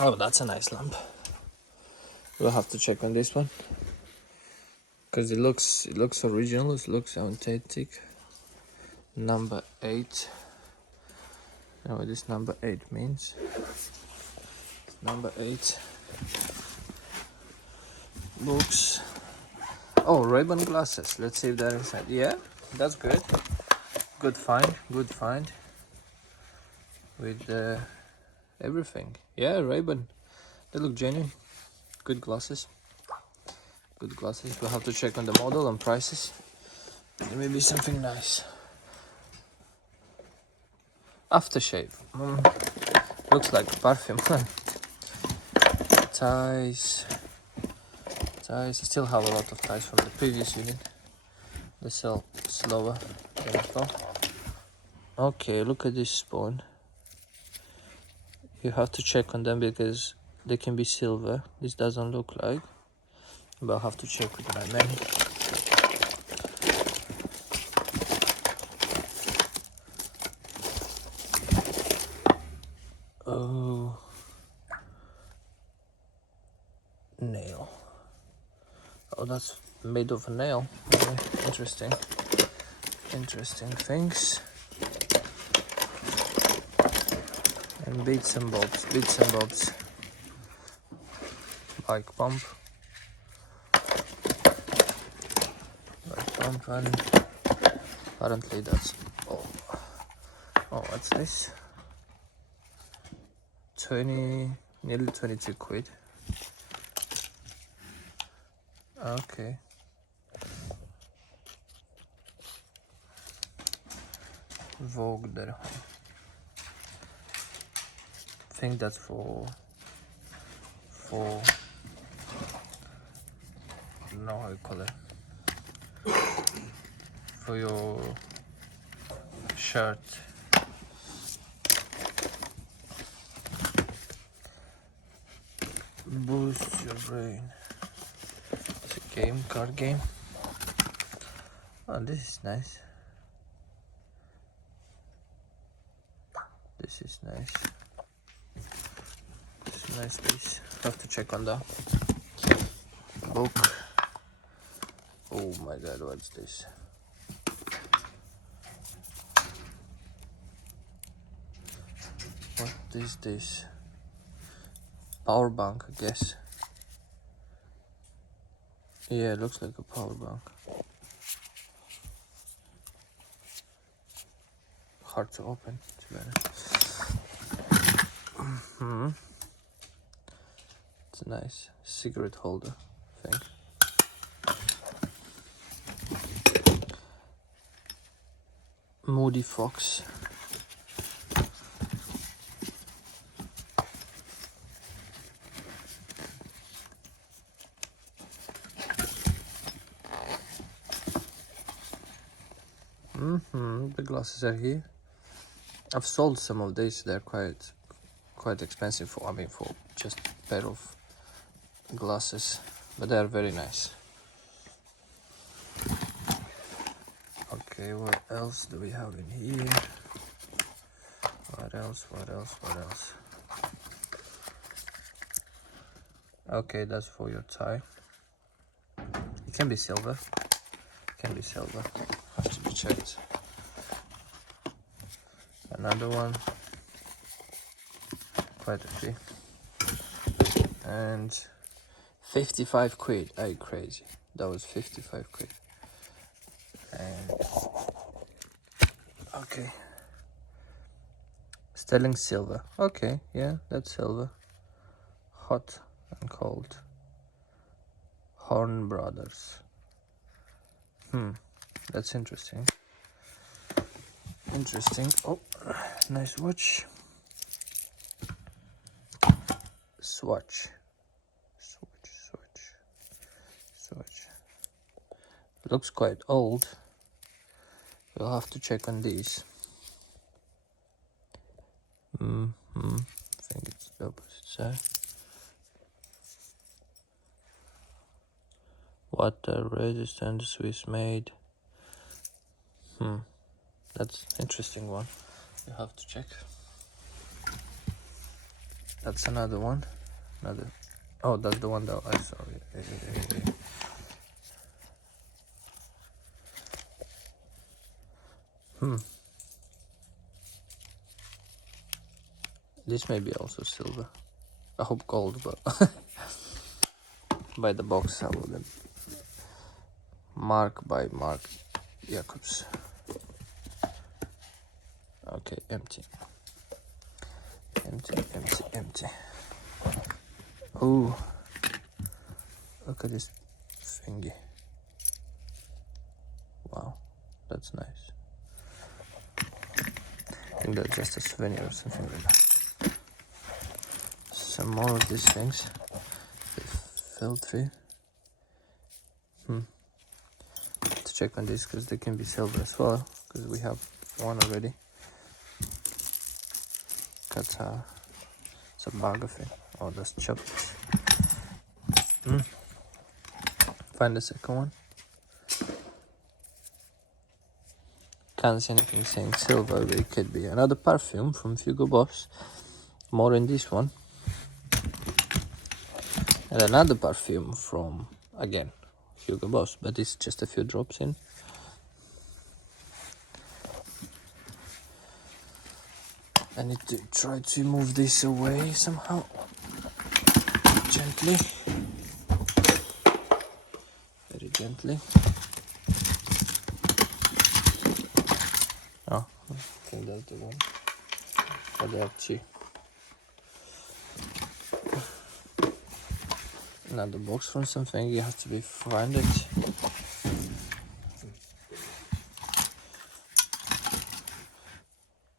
Oh, that's a nice lamp. We'll have to check on this one because it looks original. It looks authentic. Number 8. You know what this number 8 means? Number 8. Books. Oh, Ray-Ban glasses. Let's see if that is inside. Yeah, that's good. Good find. Good find. With everything. Yeah, Ray-Ban. They look genuine. Good glasses. Good glasses. We'll have to check on the model and prices. There may be something nice. Aftershave. Looks like perfume. Ties. I still have a lot of ties from the previous unit. They sell slower than I thought. Okay, look at this spoon. You have to check on them because they can be silver. This doesn't look like, but I'll have to check with my man. Oh, nail. Oh, that's made of a nail. Okay, interesting. Interesting things. And bits and bobs. Bike pump. And apparently that's oh, what's this? Nearly 22 quid. Okay. Vogue there. I think that's for no, how you call it, for your shirt. Boost your brain. It's a card game. Oh, this is nice. This is nice. It's a nice piece. Have to check on that. Book. Oh my god, what's this? What is this? Power bank, I guess. Yeah, it looks like a power bank. Hard to open, to be honest. It's a nice cigarette holder thing. Moody Fox. The glasses are here. I've sold some of these. They're quite expensive for just a pair of glasses, but they are very nice. Okay, what else do we have in here? What else? Okay, that's for your tie. It can be silver. Has to be checked. Another one. Quite a few. And 55 quid. Are you crazy? That was 55 quid. And okay. Sterling silver. Okay, yeah, that's silver. Hot and cold. Horn Brothers. That's interesting. Oh, nice watch. Swatch. Looks quite old. We'll have to check on these. I think it's the opposite side. Water resistant, Swiss made. That's interesting one. You have to check. That's another one. Another. Oh, that's the one that I saw. This may be also silver. I hope gold, but by the box I will. Mark by Mark Jacobs. Okay, empty. Empty. Oh, look at this thingy. Wow, that's nice. I think that's just a souvenir or something like that. Some more of these things. They fell through. To check on this because they can be silver as well, because we have one already. Qatar. It's a bag of it. Oh, that's chopped. Find the second one. Can't see anything saying silver, but it could be. Another perfume from Hugo Boss. More in this one. And another perfume from, again, Hugo Boss, but it's just a few drops in. I need to try to move this away somehow. Gently. Very gently. Oh, I think that's the one. Oh, there are two. Another box from something, you have to be find it.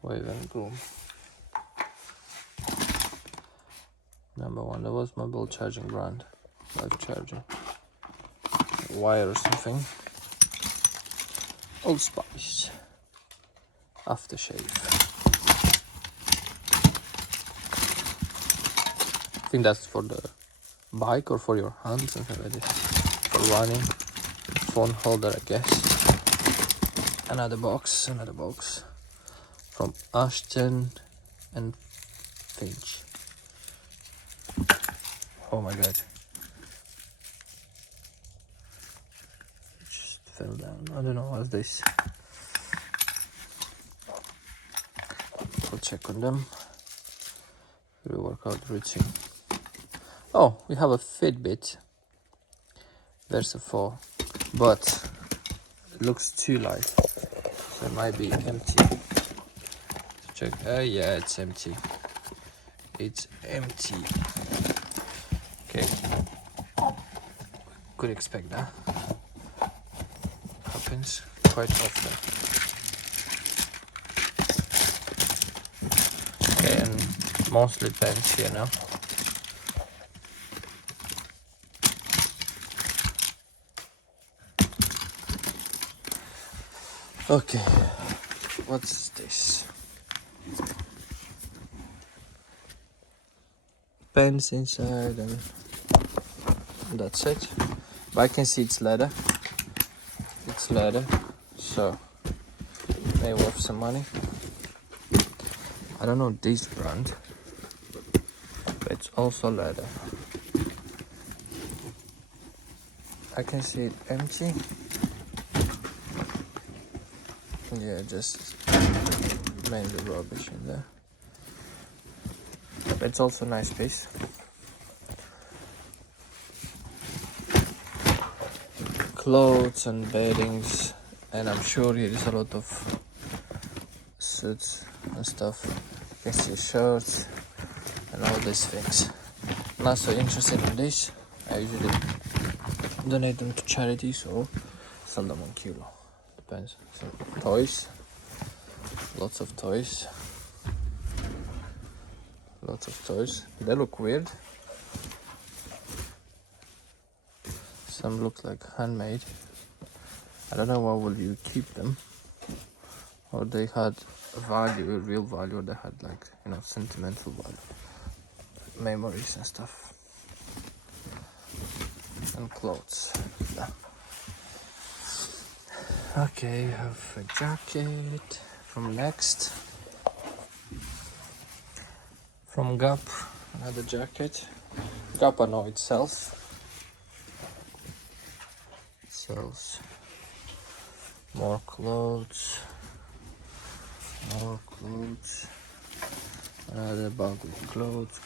Wave and Groom. Number one, that was mobile charging brand. Live charging. Wire or something. Old Spice. Aftershave. I think that's for the bike or for your hand, something like this. For running. Phone holder, I guess. Another box. From Ashton and Finch. Oh my god. It just fell down. I don't know what's this. I'll check on them. Pre-workout routine. Oh, we have a Fitbit Versa 4, but it looks too light, so it might be empty. Check. Yeah, it's empty. It's empty. Okay. Could expect that. Happens quite often. Okay, and mostly pens here now. Okay, what's this? Pens inside and that's it. But I can see it's leather. It's leather, so may worth some money. I don't know this brand, but it's also leather. I can see it empty. Yeah, just mainly rubbish in there. But it's also a nice piece. Clothes and beddings, and I'm sure here is a lot of suits and stuff. You can see shirts and all these things. Not so interested in this. I usually donate them to charities or sell them on kilo. Depends. So, toys. Lots of toys. They look weird. Some look like handmade. I don't know why will you keep them. Or they had value, real value, or they had like, sentimental value. Memories and stuff. And clothes. Yeah. Okay, I have a jacket from Next. From Gap. Another jacket. Kappa no, it sells. It sells. More clothes. More clothes. Another bag with clothes.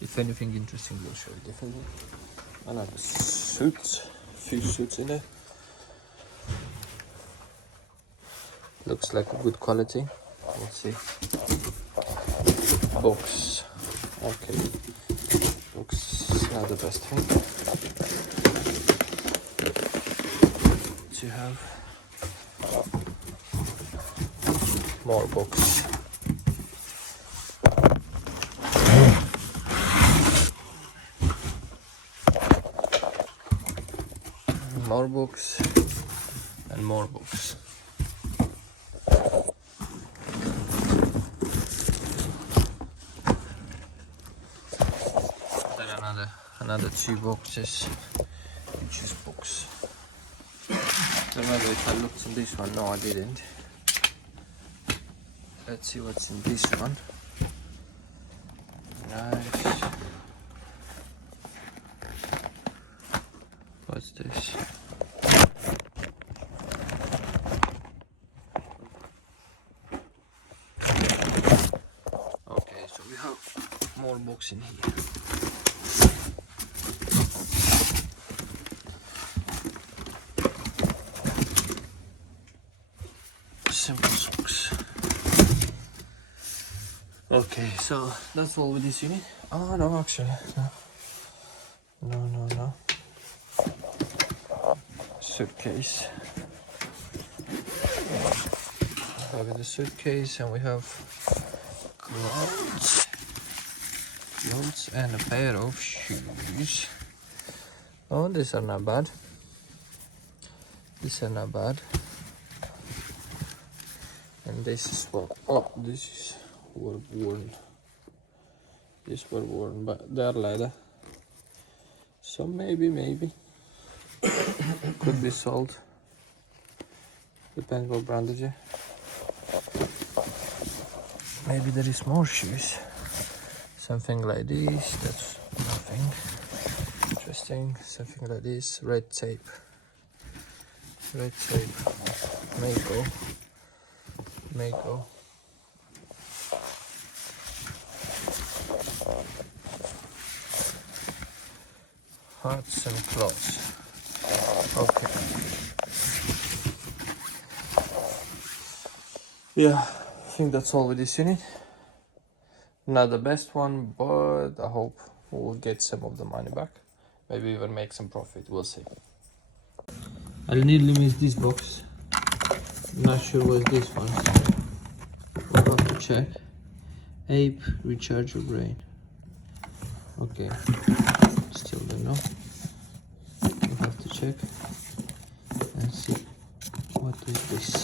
If anything interesting, we'll show you definitely. Another suit. Few suits in there. Looks like a good quality. Let's see. Books. Okay. Books is not the best thing to have. More books. More books and more books. Then another 2 boxes, which is books. Don't remember if I looked in this one. No, I didn't. Let's see what's in this one. Nice. What's this? Okay, so we have more books in here. Simple socks. Okay, so that's all with this unit. Oh no, actually, no. Suitcase. We have the suitcase, and we have clothes and a pair of shoes. Oh, these are not bad. These are not bad. And this is what, oh, this were worn. These were worn, but they're leather. So maybe could be sold. Depends what brand is it. Maybe there is more shoes. Something like this. That's nothing interesting. Something like this. Red tape. Mako. Hats and clothes. Okay. Yeah, I think that's all with this unit. Not the best one, but I hope we'll get some of the money back. Maybe even make some profit, we'll see. I'll nearly miss this box. Not sure what's this one. We'll have to check. Ape, recharge your brain. Okay, still don't know. We'll have to check and see what is this.